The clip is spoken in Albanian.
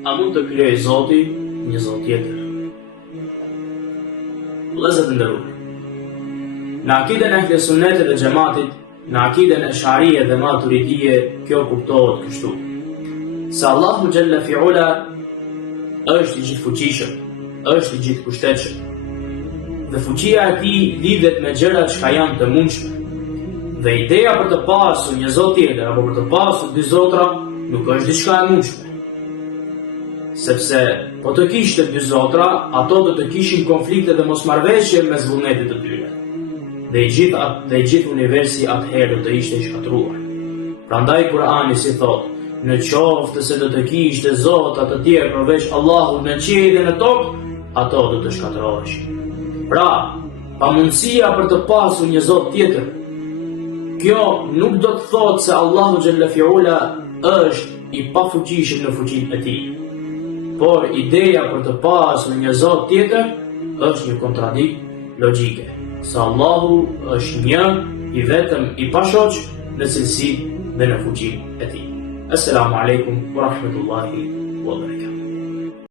A mund të krijojë Zoti një Zot tjetër? Vëllezër të nderuar, në akiden e Ehlesunnetit dhe Xhamatit, në akiden e Sharie dhe Maturidie, kjo kuptohet kështu: se Allahu Xhalla Fi'ula është i gjithfuqishëm, është i gjithpushtetshëm, dhe fuqia e tij lidhet me gjërat që janë të mundshme. Dhe ideja për të pasur një Zot tjetër apo për të pasur dy zotra nuk është diçka e mundshme. Sepse po të kishte dy zotra, ato do të kishin konflikte dhe mosmarrveshje mes vullnetit të tyre. Dhe i gjithë universi atëherë do të ishte i shkatruar. Prandaj Kurani si thotë: në qoftë se do të kishte zota të tjerë përveç Allahut në qiell dhe në tokë, ato do të shkatërroheshin. Pra, pamundësia për të pasur një Zot tjetër, kjo nuk do të thotë se Allahu Xhalla Fi'ula është i pafuqishëm në fuqinë e tij. Por ideja për të pasur një Zot tjetër është një kontradikt logjike, se Allahu është një, i vetëm, i pashoq në cilësi dhe në fuqinë e tij. Assalamu alaikum wa rahmatullahi wa barakatuh.